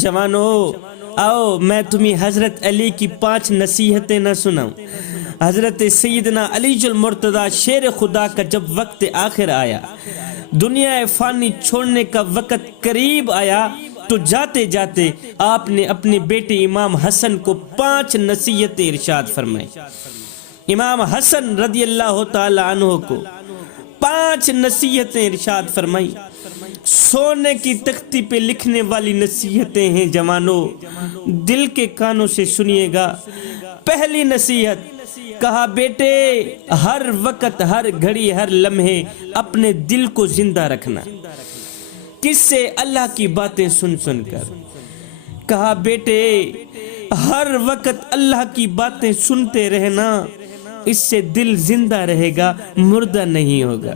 جوانو آؤ میں تمہیں حضرت علی کی 5 نصیحتیں نہ سناؤں۔ حضرت سیدنا علی المرتضی شیر خدا کا جب وقت آخر آیا، دنیا فانی چھوڑنے کا وقت قریب آیا، تو جاتے جاتے آپ نے اپنے بیٹے امام حسن کو 5 نصیحتیں ارشاد فرمائیں۔ امام حسن رضی اللہ تعالی عنہ کو 5 نصیحتیں ارشاد فرمائی۔ سونے کی تختی پہ لکھنے والی نصیحتیں ہیں جوانو، دل کے کانوں سے سنیے گا۔ پہلی نصیحت، کہا بیٹے ہر وقت، ہر گھڑی، ہر لمحے اپنے دل کو زندہ رکھنا، کس سے؟ اللہ کی باتیں سن سن کر۔ کہا بیٹے ہر وقت اللہ کی باتیں سنتے رہنا، اس سے دل زندہ رہے گا، مردہ نہیں ہوگا۔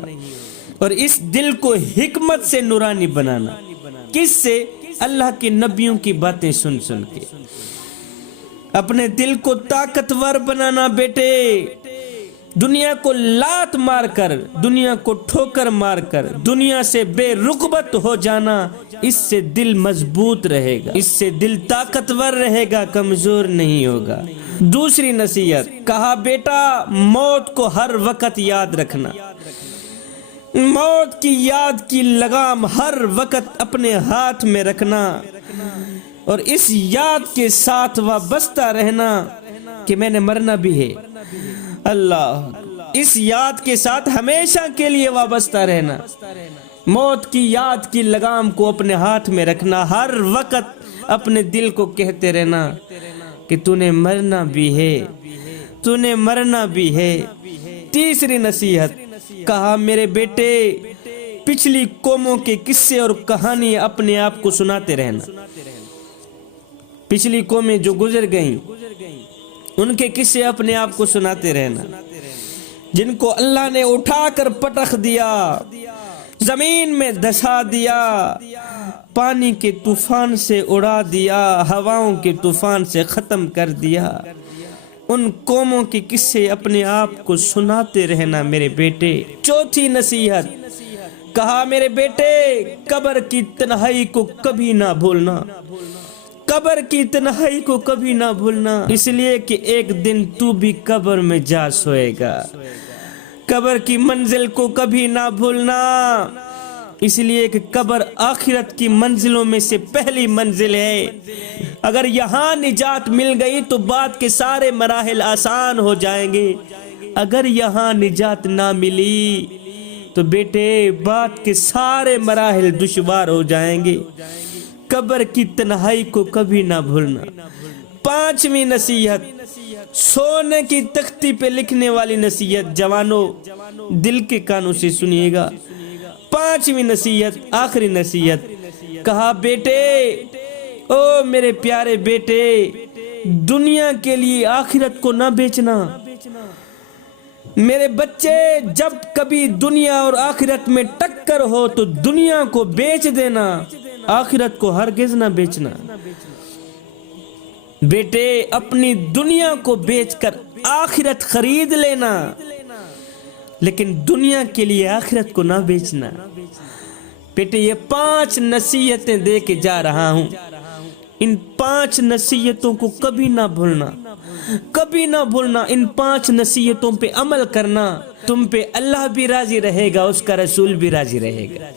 اور اس دل کو حکمت سے نورانی بنانا، کس سے؟ اللہ کے نبیوں کی باتیں سن سن کے۔ اپنے دل کو طاقتور بنانا بیٹے، دنیا کو لات مار کر، دنیا کو ٹھوکر مار کر دنیا سے بے رغبت ہو جانا، اس سے دل مضبوط رہے گا، اس سے دل طاقتور رہے گا، کمزور نہیں ہوگا۔ دوسری نصیحت، کہا بیٹا موت کو ہر وقت یاد رکھنا، موت کی یاد کی لگام ہر وقت اپنے ہاتھ میں رکھنا، اور اس یاد کے ساتھ وابستہ رہنا کہ میں نے مرنا بھی ہے۔ اللہ، اس یاد کے ساتھ ہمیشہ کے لیے وابستہ رہنا، موت کی یاد کی لگام کو اپنے ہاتھ میں رکھنا، ہر وقت اپنے دل کو کہتے رہنا کہ تو نے مرنا بھی ہے، تو نے مرنا بھی ہے۔ تیسری نصیحت، کہا میرے بیٹے پچھلی قوموں کے قصے اور کہانی اپنے آپ کو سناتے رہنا، پچھلی قومیں جو گزر گئیں ان کے قصے اپنے آپ کو سناتے رہنا، جن کو اللہ نے اٹھا کر پٹخ دیا، زمین میں دھسا دیا، پانی کے طوفان سے اڑا دیا، ہواؤں کے طوفان سے ختم کر دیا، ان قوموں کے قصے اپنے آپ کو سناتے رہنا میرے بیٹے۔ چوتھی نصیحت، کہا میرے بیٹے قبر کی تنہائی کو کبھی نہ بھولنا، قبر کی تنہائی کو کبھی نہ بھولنا، اس لیے کہ ایک دن تو بھی قبر میں جا سوئے گا۔ قبر کی منزل کو کبھی نہ بھولنا، اس لیے کہ قبر آخرت کی منزلوں میں سے پہلی منزل ہے۔ اگر یہاں نجات مل گئی تو بعد کے سارے مراحل آسان ہو جائیں گے، اگر یہاں نجات نہ ملی تو بیٹے بعد کے سارے مراحل دشوار ہو جائیں گے۔ قبر کی تنہائی کو کبھی نہ بھولنا۔ پانچویں نصیحت، سونے کی تختی پہ لکھنے والی نصیحت، جوانو دل کے کانوں سے سنیے گا۔ پانچویں نصیحت، آخری نصیحت، کہا بیٹے او میرے پیارے بیٹے دنیا کے لیے آخرت کو نہ بیچنا۔ میرے بچے جب کبھی دنیا اور آخرت میں ٹکر ہو تو دنیا کو بیچ دینا، آخرت کو ہرگز نہ بیچنا۔ بیٹے اپنی دنیا کو بیچ کر آخرت خرید لینا، لیکن دنیا کے لیے آخرت کو نہ بیچنا۔ بیٹے یہ 5 نصیحتیں دے کے جا رہا ہوں، ان 5 نصیحتوں کو کبھی نہ بھولنا، کبھی نہ بھولنا۔ ان 5 نصیحتوں پہ عمل کرنا، تم پہ اللہ بھی راضی رہے گا، اس کا رسول بھی راضی رہے گا۔